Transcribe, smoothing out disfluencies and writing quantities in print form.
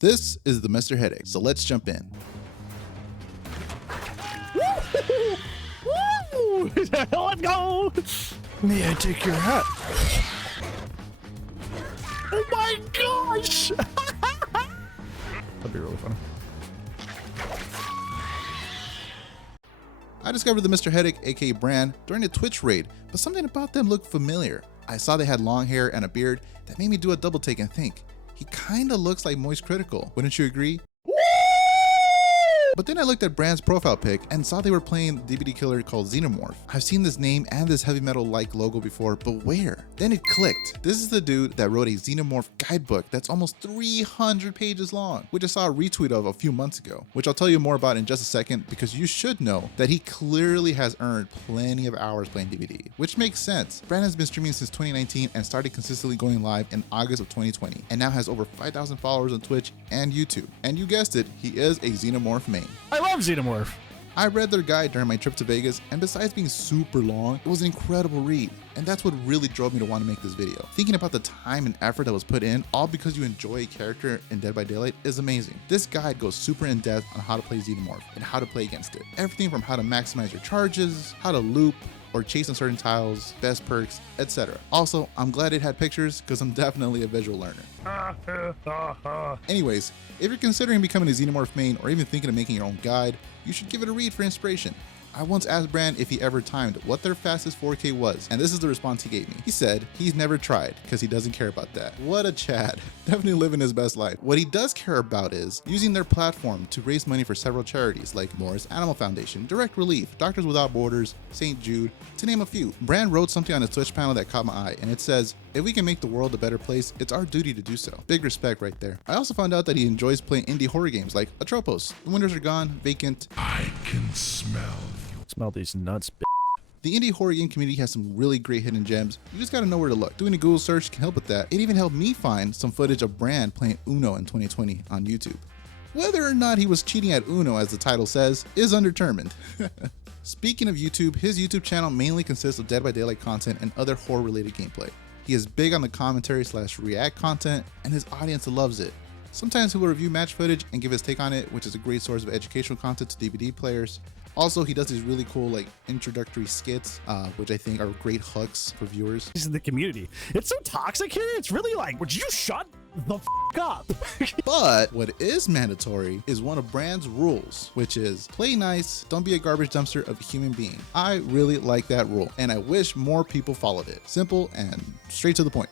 This is the Mr. Headache, so let's jump in. Let's go! May I take your hat? Oh my gosh! That'd be really funny. I discovered the Mr. Headache, aka Brand, during a Twitch raid, but something about them looked familiar. I saw they had long hair and a beard that made me do a double take and think, he kinda looks like Moist Critical, wouldn't you agree? But then I looked at Brand's profile pic and saw they were playing the DBD killer called Xenomorph. I've seen this name and this heavy metal-like logo before, but where? Then it clicked. This is the dude that wrote a Xenomorph guidebook that's almost 300 pages long, which I saw a retweet of a few months ago, which I'll tell you more about in just a second because you should know that he clearly has earned plenty of hours playing DBD, which makes sense. Brand has been streaming since 2019 and started consistently going live in August of 2020, and now has over 5,000 followers on Twitch and YouTube. And you guessed it, he is a Xenomorph main. I love Xenomorph. I read their guide during my trip to Vegas, and besides being super long, it was an incredible read. And that's what really drove me to want to make this video. Thinking about the time and effort that was put in, all because you enjoy a character in Dead by Daylight, is amazing. This guide goes super in depth on how to play Xenomorph and how to play against it. Everything from how to maximize your charges, how to loop, or chase on certain tiles, best perks, etc. Also, I'm glad it had pictures because I'm definitely a visual learner. Anyways, if you're considering becoming a Xenomorph main or even thinking of making your own guide, you should give it a read for inspiration. I once asked Brand if he ever timed what their fastest 4K was, and this is the response he gave me. He said he's never tried because he doesn't care about that. What a Chad. Definitely living his best life. What he does care about is using their platform to raise money for several charities like Morris Animal Foundation, Direct Relief, Doctors Without Borders, St. Jude, to name a few. Brand wrote something on his Twitch panel that caught my eye, and it says, "If we can make the world a better place, it's our duty to do so." Big respect right there. I also found out that he enjoys playing indie horror games like Atropos, The Winters Are Gone, Vacant. I can smell Smell these nuts, b****. The indie horror game community has some really great hidden gems. You just gotta know where to look. Doing a Google search can help with that. It even helped me find some footage of Brand playing Uno in 2020 on YouTube. Whether or not he was cheating at Uno, as the title says, is undetermined. Speaking of YouTube, his YouTube channel mainly consists of Dead by Daylight content and other horror-related gameplay. He is big on the commentary/react content, and his audience loves it. Sometimes he will review match footage and give his take on it, which is a great source of educational content to DBD players. Also, he does these really cool introductory skits, which I think are great hooks for viewers. This is the community. It's so toxic here. It's really like, would you shut the f up? But what is mandatory is one of Brand's rules, which is play nice, don't be a garbage dumpster of a human being. I really like that rule, and I wish more people followed it. Simple and straight to the point.